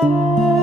Música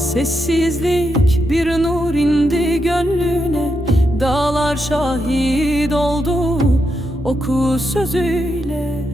sessizlik bir nur indi gönlüne. Dağlar şahit oldu oku sözüyle.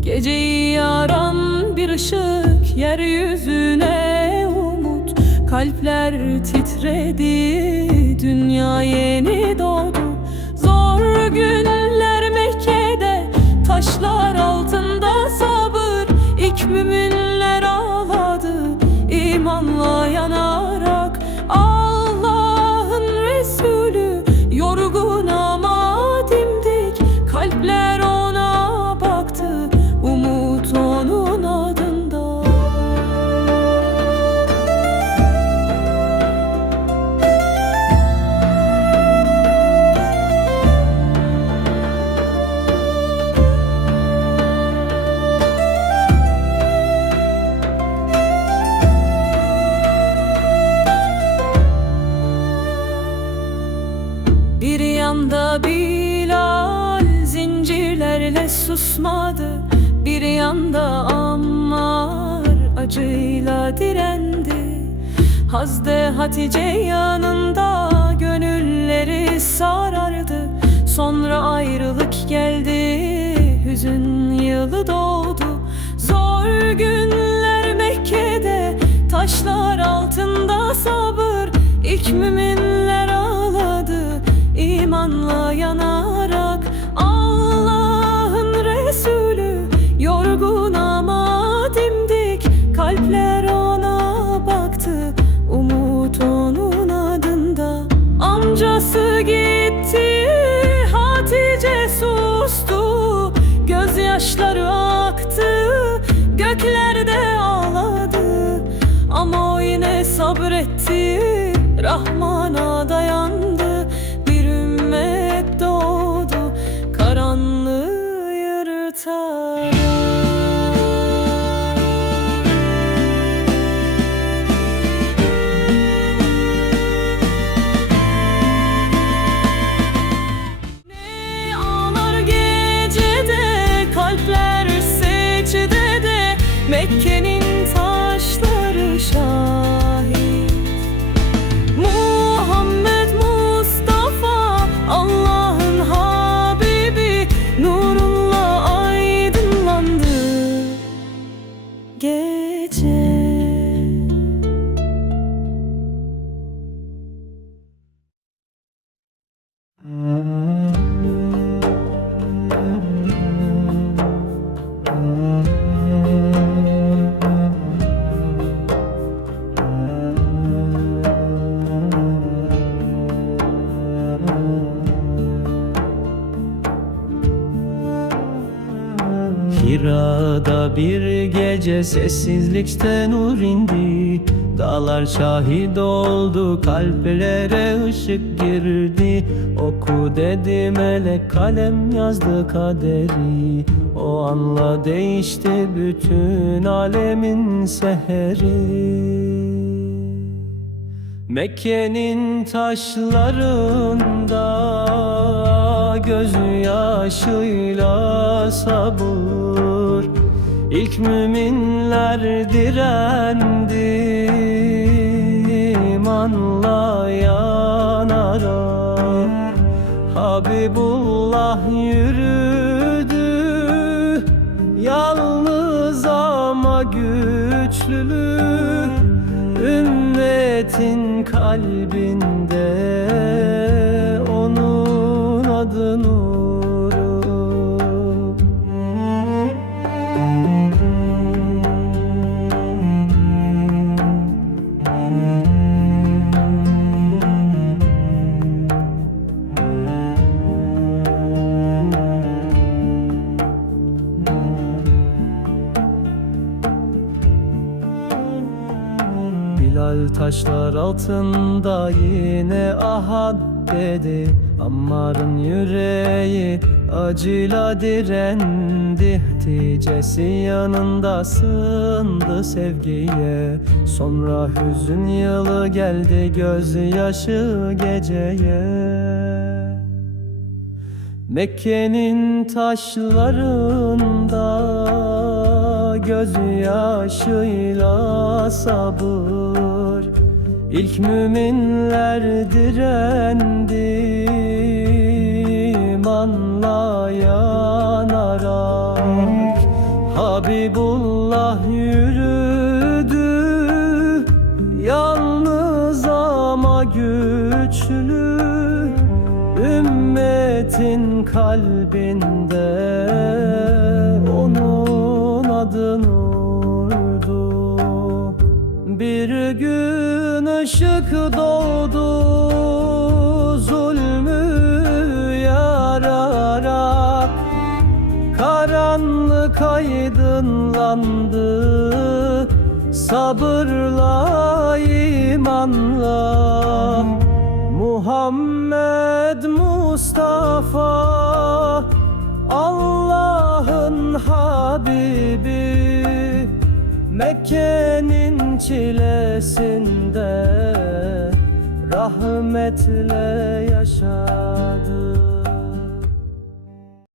Geceyi yaran bir ışık yeryüzüne umut. Kalpler titredi dünya yeni doğdu. Zor günler Mekke'de taşlar altında sabır. İlk müminler imanla yanarak susmadı Bir yanda Ammar acıyla direndi. Hazde Hatice yanında gönülleri sarardı. Sonra ayrılık geldi hüzün yılı doğdu. Zor günler Mekke'de taşlar altında sabır. İlk müminler ağladı Gözyaşları aktı Göklerde ağladı. Ama o yine sabretti Rahman'a gece sessizlikte nur indi. Dağlar şahit oldu kalplere ışık girdi. Oku dedi melek kalem yazdı kaderi. O anla değişti bütün alemin seheri. Mekke'nin taşlarında gözyaşıyla sabır İlk müminler direndi imanla yanarak Habibullah yürüdü Yalnız ama güçlü Ümmetin kalbinde taşlar altında yine ahad dedi. Ammar'ın yüreği acıyla direndi. Hatice'si yanında sığındı sevgiye. Sonra hüzün yılı geldi gözyaşı geceye. Mekke'nin taşlarında gözyaşıyla sabır İlk müminler direndi imanla yanarak Habibullah yürüdü Yalnız ama güçlü. Ümmetin kalbinde Bir gün ışık doğdu zulmü yararak Karanlık aydınlandı sabırla imanla. Muhammed Mustafa Allah'ın Habibi Mekke'nin çilesinde rahmetle yaşadı